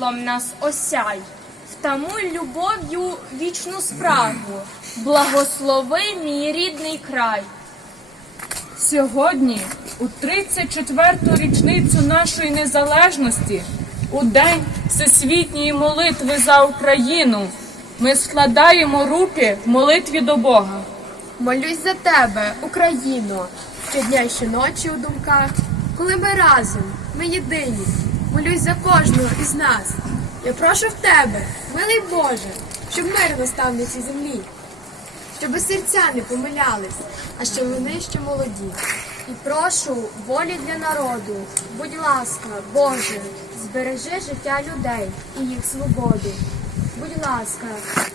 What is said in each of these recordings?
світлом нас осяй, втамуй любов'ю вічну спрагу, благослови мій рідний край. Сьогодні, у 34-ту річницю нашої незалежності, у день всесвітньої молитви за Україну, ми складаємо руки в молитві до Бога. Молюсь за тебе, Україно, щодня і щоночі у думках, коли ми разом, ми єдині. Молюсь за кожного із нас. Я прошу в тебе, милий Боже, щоб мир настав на цій землі, щоб серця не помилялись, а щоб вони ще молоді. І прошу волі для народу, будь ласка, Боже, збережи життя людей і їх свободу. Будь ласка,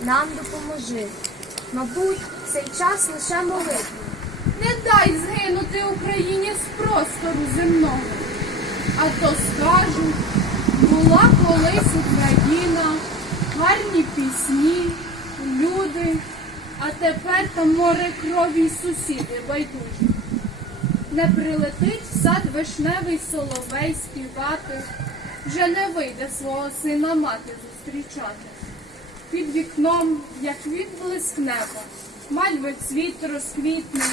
нам допоможи. Мабуть, цей час лише молитва. Не дай згинути Україні з простору земного. А то скажуть, була колись Україна, гарні пісні, люди, а тепер там море крові й сусіди байдужі. Не прилетить в сад вишневий соловей співати, вже не вийде свого сина мати зустрічати. Під вікном, як відблиск неба, мальви цвіт розквітне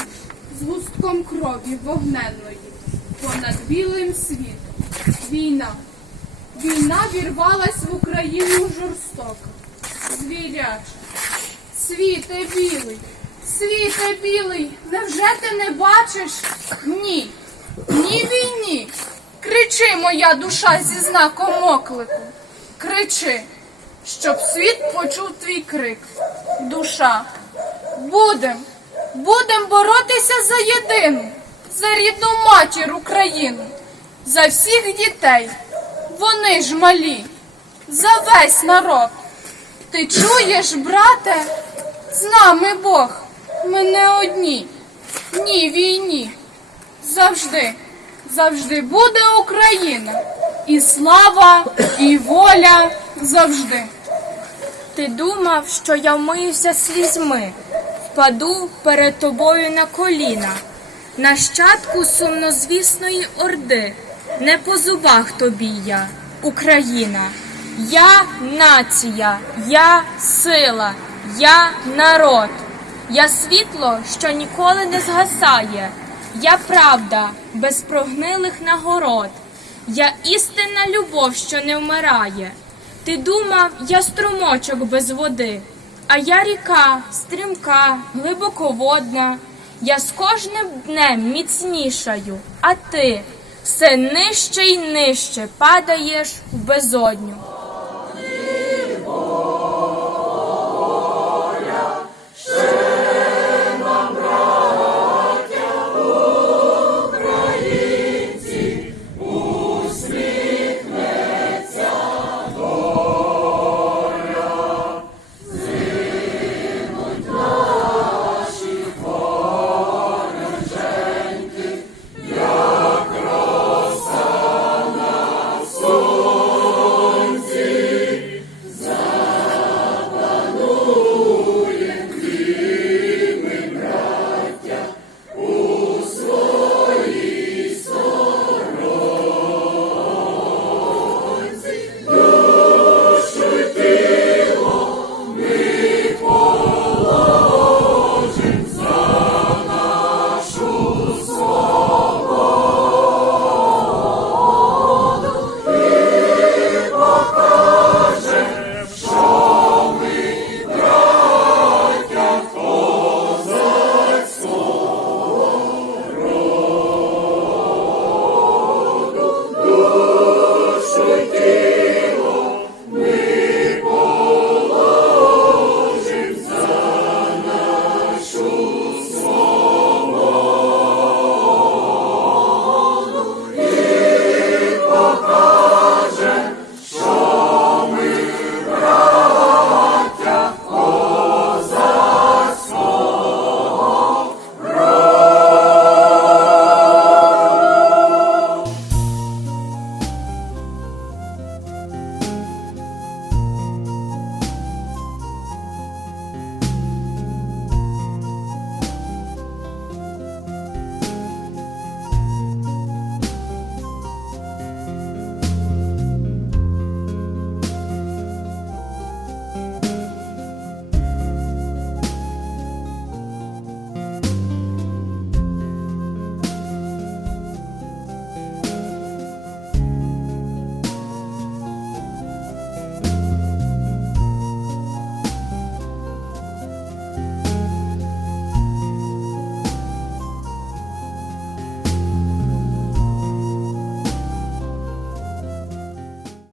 з густком крові вогненної, понад білим світом. Війна. Війна вірвалась в Україну жорстоко, звіряча. Світе білий, світе білий, невже ти не бачиш? Ні, ні війні. Кричи, моя душа зі знаком оклику. Кричи, щоб світ почув твій крик. Душа. Будем, будем боротися за єдину, за рідну матір Україну, за всіх дітей. Вони ж малі, за весь народ. Ти чуєш, брате? З нами Бог, ми не одні. Ні війні. Завжди, завжди буде Україна. І слава, і воля завжди. Ти думав, що я вмиюся слізьми, впаду перед тобою на коліна, нащадку сумнозвісної орди, не по зубах тобі я, Україна. Я нація, я сила, я народ, я світло, що ніколи не згасає, я правда без прогнилих нагород, я істинна любов, що не вмирає. Ти думав, я струмочок без води, а я ріка, стрімка, глибоководна. Я з кожним днем міцнішаю, а ти все нижче й нижче падаєш в безодню.